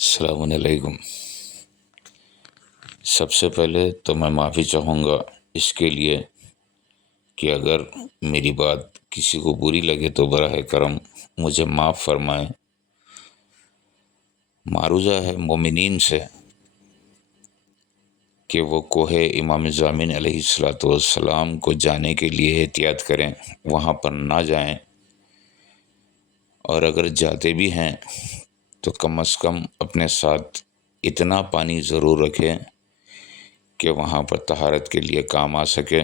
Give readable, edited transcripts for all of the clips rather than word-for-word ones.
السلام علیکم۔ سب سے پہلے تو میں معافی چاہوں گا اس کے لیے کہ اگر میری بات کسی کو بری لگے تو براہ کرم مجھے معاف فرمائیں۔ معروضہ ہے مومنین سے کہ وہ کوہ امام ضامن علیہ السلام کو جانے کے لیے احتیاط کریں، وہاں پر نہ جائیں، اور اگر جاتے بھی ہیں تو کم از کم اپنے ساتھ اتنا پانی ضرور رکھیں کہ وہاں پر طہارت کے لیے کام آ سکے،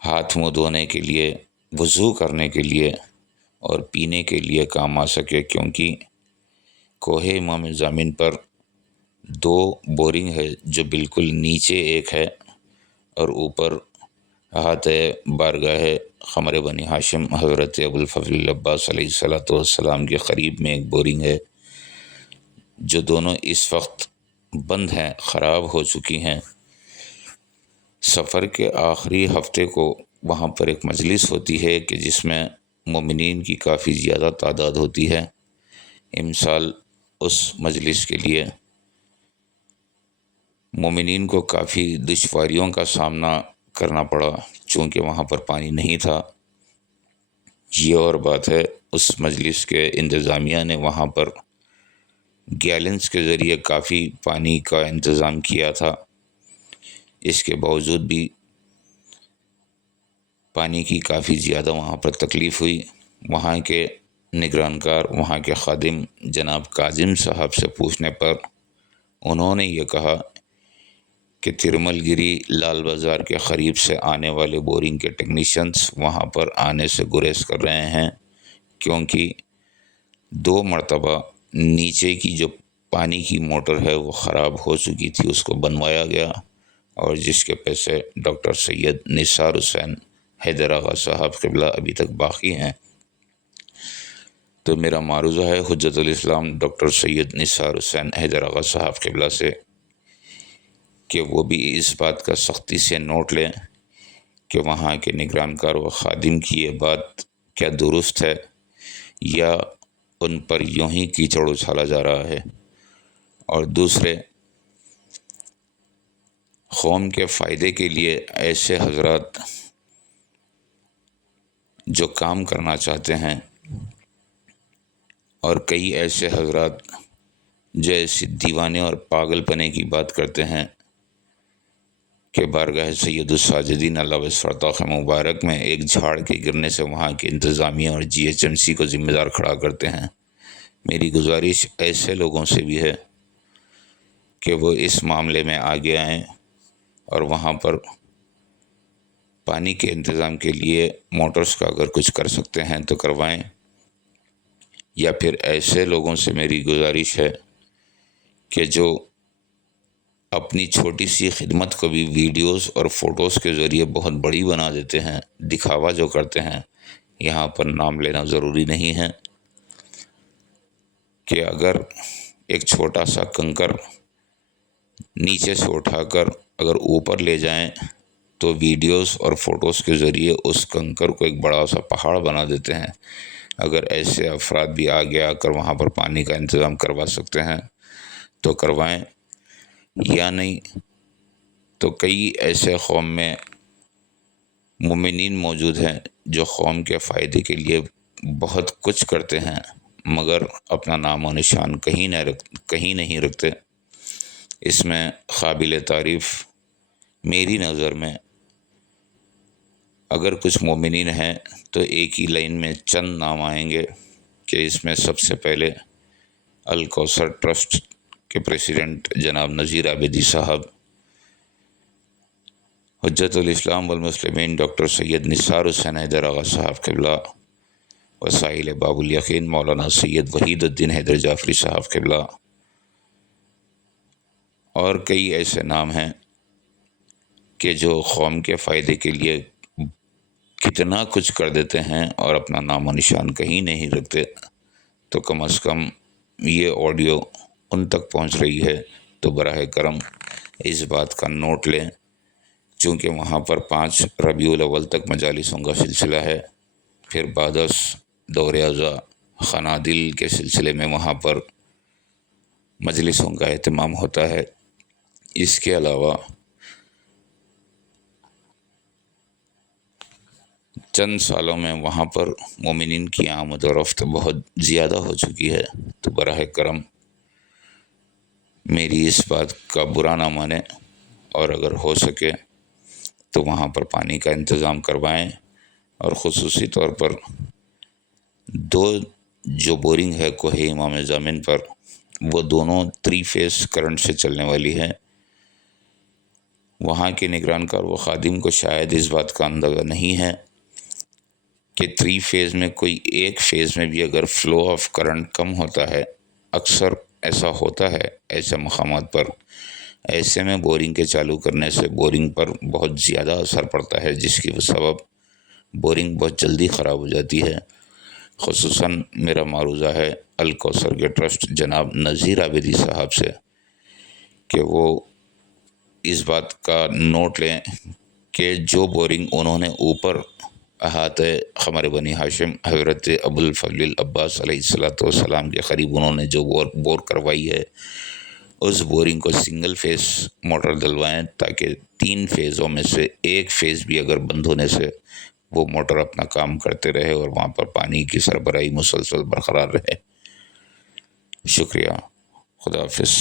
ہاتھ منہ دھونے کے لیے، وضو کرنے کے لیے اور پینے کے لیے کام آ سکے، کیونکہ کوہ امام ضامن پر 2 بورنگ ہے، جو بالکل نیچے ایک ہے اور اوپر احاطہ بارگاہ قمر بنی ہاشم حضرت ابوالفضل العباس علیہ السلام کے قریب میں ایک بورنگ ہے، جو دونوں اس وقت بند ہیں، خراب ہو چکی ہیں۔ سفر کے آخری ہفتے کو وہاں پر ایک مجلس ہوتی ہے کہ جس میں مومنین کی کافی زیادہ تعداد ہوتی ہے۔ امسال اس مجلس کے لیے مومنین کو کافی دشواریوں کا سامنا کرنا پڑا، چونکہ وہاں پر پانی نہیں تھا۔ یہ اور بات ہے، اس مجلس کے انتظامیہ نے وہاں پر گیلنز کے ذریعے کافی پانی کا انتظام کیا تھا، اس کے باوجود بھی پانی کی کافی زیادہ وہاں پر تکلیف ہوئی۔ وہاں کے نگرانکار، وہاں کے خادم جناب کاظم صاحب سے پوچھنے پر انہوں نے یہ کہا کہ ترمل گری لال بازار کے قریب سے آنے والے بورنگ کے ٹیکنیشینز وہاں پر آنے سے گریز کر رہے ہیں، کیونکہ 2 مرتبہ نیچے کی جو پانی کی موٹر ہے وہ خراب ہو چکی تھی، اس کو بنوایا گیا، اور جس کے پیسے ڈاکٹر سید نثار حسین حیدر آغا صاحب قبلہ ابھی تک باقی ہیں۔ تو میرا معروضہ ہے حجت الاسلام ڈاکٹر سید نثار حسین حیدر آغا صاحب قبلہ سے کہ وہ بھی اس بات کا سختی سے نوٹ لیں کہ وہاں کے نگرانکار و خادم کی یہ بات کیا درست ہے یا ان پر یوں ہی کیچڑ اچھالا جا رہا ہے۔ اور دوسرے، قوم کے فائدے کے لیے ایسے حضرات جو کام کرنا چاہتے ہیں، اور کئی ایسے حضرات جو ایسی دیوانے اور پاگل پنے کی بات کرتے ہیں کہ بارگاہ سید الساجدین اللہ وسطاق مبارک میں ایک جھاڑ کے گرنے سے وہاں کے انتظامیہ اور GHMC کو ذمہ دار کھڑا کرتے ہیں۔ میری گزارش ایسے لوگوں سے بھی ہے کہ وہ اس معاملے میں آگے آئیں اور وہاں پر پانی کے انتظام کے لیے موٹرز کا اگر کچھ کر سکتے ہیں تو کروائیں، یا پھر ایسے لوگوں سے میری گزارش ہے کہ جو اپنی چھوٹی سی خدمت کو بھی ویڈیوز اور فوٹوز کے ذریعے بہت بڑی بنا دیتے ہیں، دکھاوا جو کرتے ہیں، یہاں پر نام لینا ضروری نہیں ہے، کہ اگر ایک چھوٹا سا کنکر نیچے سے اٹھا کر اگر اوپر لے جائیں تو ویڈیوز اور فوٹوز کے ذریعے اس کنکر کو ایک بڑا سا پہاڑ بنا دیتے ہیں۔ اگر ایسے افراد بھی آگے آ کر وہاں پر پانی کا انتظام کروا سکتے ہیں تو کروائیں، یا نہیں تو کئی ایسے قوم میں مومنین موجود ہیں جو قوم کے فائدے کے لیے بہت کچھ کرتے ہیں، مگر اپنا نام و نشان کہیں نہیں رکھتے۔ اس میں قابل تعریف میری نظر میں اگر کچھ مومنین ہیں تو ایک ہی لائن میں چند نام آئیں گے، کہ اس میں سب سے پہلے الکوثر ٹرسٹ کے پریزیڈنٹ جناب نذیر عابدی صاحب، حجت الاسلام والمسلمین ڈاکٹر سید نثار حسین حیدر آغا صاحب قبلہ، وسائل باب الیقین مولانا سید وحید الدین حیدر جعفری صاحب قبلہ، اور کئی ایسے نام ہیں کہ جو قوم کے فائدے کے لیے کتنا کچھ کر دیتے ہیں اور اپنا نام و نشان کہیں نہیں رکھتے۔ تو کم از کم یہ آڈیو ان تک پہنچ رہی ہے تو براہ کرم اس بات کا نوٹ لیں، چونکہ وہاں پر 5 ربیع الاول تک مجالسوں کا سلسلہ ہے، پھر بعد از دور ازا خنادل کے سلسلے میں وہاں پر مجلسوں کا اہتمام ہوتا ہے۔ اس کے علاوہ چند سالوں میں وہاں پر مومنین کی آمد و رفت بہت زیادہ ہو چکی ہے، تو براہ کرم میری اس بات کا برا نہ مانیں، اور اگر ہو سکے تو وہاں پر پانی کا انتظام کروائیں، اور خصوصی طور پر دو جو بورنگ ہے کوہ امام زامن پر، وہ دونوں 3 فیز کرنٹ سے چلنے والی ہے۔ وہاں کے نگران کار و خادم کو شاید اس بات کا اندازہ نہیں ہے کہ 3 فیز میں کوئی ایک فیز میں بھی اگر فلو آف کرنٹ کم ہوتا ہے، اکثر ایسا ہوتا ہے ایسے مقامات پر، ایسے میں بورنگ کے چالو کرنے سے بورنگ پر بہت زیادہ اثر پڑتا ہے، جس کی سبب بورنگ بہت جلدی خراب ہو جاتی ہے۔ خصوصاً میرا معروضہ ہے الکوثر کے ٹرسٹ جناب نذیر عابدی صاحب سے کہ وہ اس بات کا نوٹ لیں کہ جو بورنگ انہوں نے اوپر احاطہ قمر بنی ہاشم حضرت ابو الفضل العباس علیہ السلام کے قریب انہوں نے جو بور کروائی ہے، اس بورنگ کو سنگل فیز موٹر ڈلوائیں، تاکہ 3 فیزوں میں سے ایک فیز بھی اگر بند ہونے سے وہ موٹر اپنا کام کرتے رہے اور وہاں پر پانی کی سربراہی مسلسل برقرار رہے۔ شکریہ، خدا حافظ۔